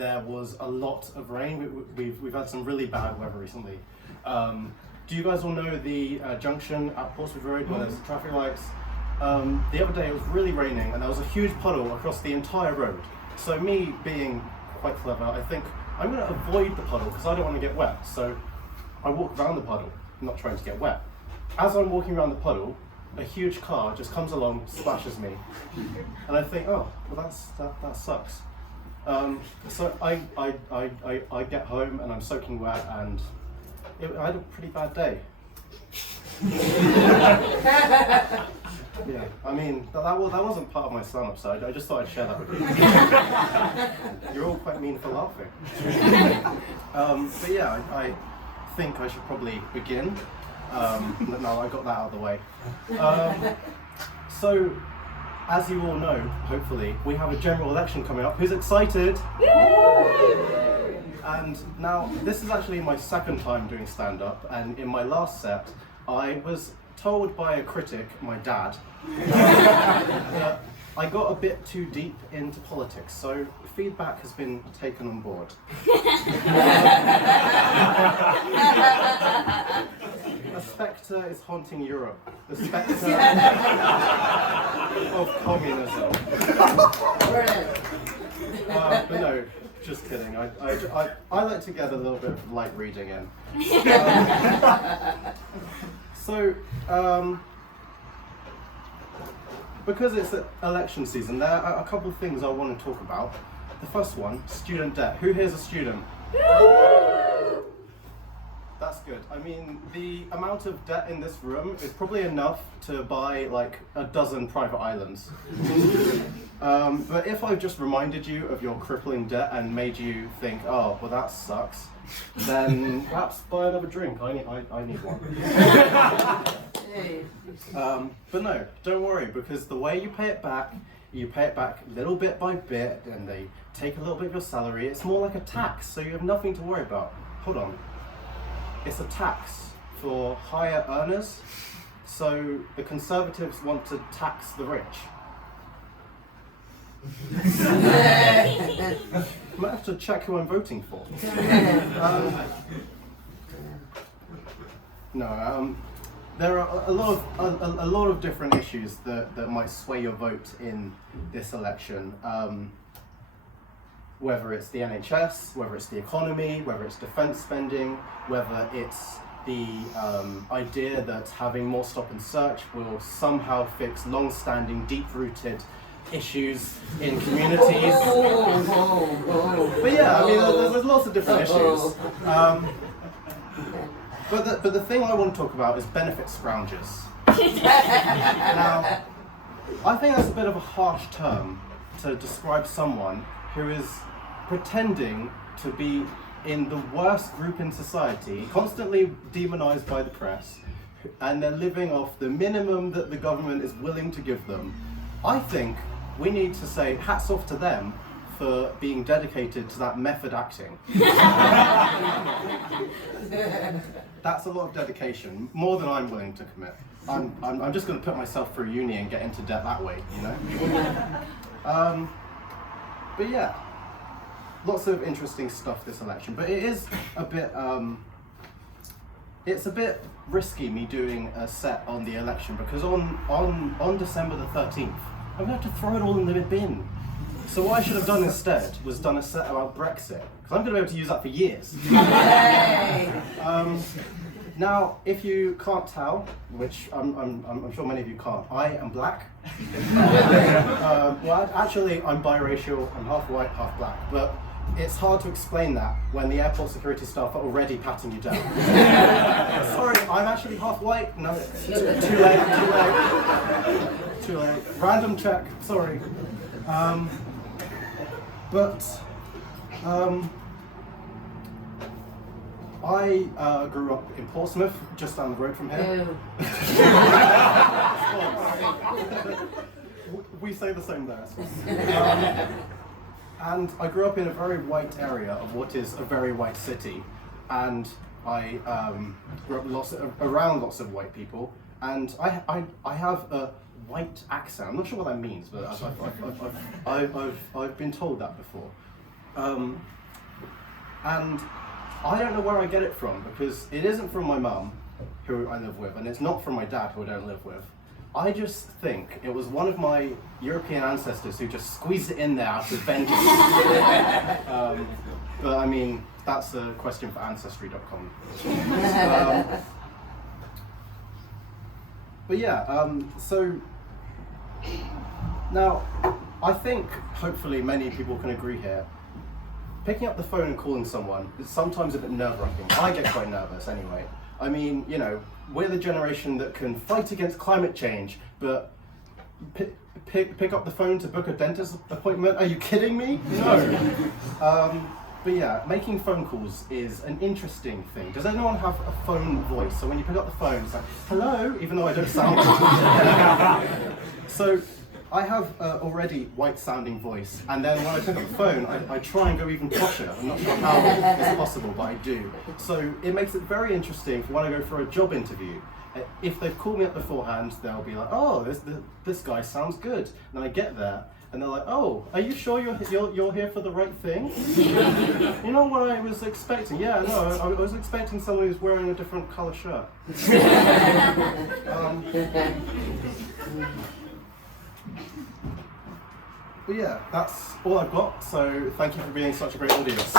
there was a lot of rain. We've had some really bad weather recently. Do you guys all know the junction at Portsmouth Road where there's traffic lights? The other day it was really raining and there was a huge puddle across the entire road. So me being quite clever, I think I'm going to avoid the puddle because I don't want to get wet. So I walk around the puddle, not trying to get wet. As I'm walking around the puddle, a huge car just comes along, splashes me, and I think, oh, well that sucks. So I get home and I'm soaking wet, and I had a pretty bad day. Yeah, I mean that wasn't part of my stand-up, so I just thought I'd share that with you. You're all quite mean for laughing. But yeah, I think I should probably begin. No, I got that out of the way. So, as you all know, hopefully, we have a general election coming up. Who's excited? And now, this is actually my second time doing stand-up, and in my last set, I was told by a critic, my dad, that I got a bit too deep into politics, so feedback has been taken on board. A spectre is haunting Europe. The spectre of communism. But no, just kidding. I like to get a little bit of light reading in. Because it's election season, there are a couple of things I want to talk about. The first one, student debt. Who here's a student? That's good. I mean, the amount of debt in this room is probably enough to buy like a dozen private islands. But if I've just reminded you of your crippling debt and made you think, oh, well that sucks, then perhaps buy another drink. I need one. But no, don't worry, because the way you pay it back little bit by bit, and they take a little bit of your salary. It's more like a tax, so you have nothing to worry about. Hold on. It's a tax for higher earners, so the Conservatives want to tax the rich. I might have to check who I'm voting for. There are a lot of different issues that might sway your vote in this election. Whether it's the NHS, whether it's the economy, whether it's defence spending, whether it's the idea that having more stop and search will somehow fix long-standing, deep-rooted issues in communities. But yeah, I mean, there's lots of different issues. But the thing I want to talk about is benefit scroungers. Now, I think that's a bit of a harsh term to describe someone who is pretending to be in the worst group in society, constantly demonized by the press, and they're living off the minimum that the government is willing to give them. I think we need to say hats off to them for being dedicated to that method acting. That's a lot of dedication, more than I'm willing to commit. I'm just going to put myself through uni and get into debt that way, you know? But yeah, lots of interesting stuff this election. But it is a bit, it's a bit risky me doing a set on the election, because on December the 13th, I'm going to have to throw it all in the bin. So what I should have done instead was done a set about Brexit, because I'm going to be able to use that for years. Now, if you can't tell, which I'm sure many of you can't, I am black. Well, actually, I'm biracial. I'm half white, half black. But it's hard to explain that when the airport security staff are already patting you down. Sorry, I'm actually half white. No, too late. Random check. Sorry. I grew up in Portsmouth, just down the road from here. We say the same there. And I grew up in a very white area of what is a very white city, and I grew up around lots of white people, and I have a white accent. I'm not sure what that means, but I've been told that before. And I don't know where I get it from, because it isn't from my mum, who I live with, and it's not from my dad, who I don't live with. I just think it was one of my European ancestors who just squeezed it in there out of vengeance. But I mean, that's a question for Ancestry.com. But yeah, so now I think hopefully many people can agree here. Picking up the phone and calling someone is sometimes a bit nerve-wracking. I get quite nervous anyway. I mean, you know, we're the generation that can fight against climate change, but pick up the phone to book a dentist appointment? Are you kidding me? No. But yeah, making phone calls is an interesting thing. Does anyone have a phone voice? So when you pick up the phone, it's like, hello, even though I don't sound like So I have already white-sounding voice, and then when I pick up the phone, I try and go even posher. I'm not sure how it's possible, but I do. So it makes it very interesting for when I go for a job interview. If they've called me up beforehand, they'll be like, oh, this guy sounds good. And I get there, and they're like, oh, are you sure you're here for the right thing? You know what I was expecting? Yeah, no, I was expecting someone who's wearing a different colour shirt. But yeah, that's all I've got, so thank you for being such a great audience.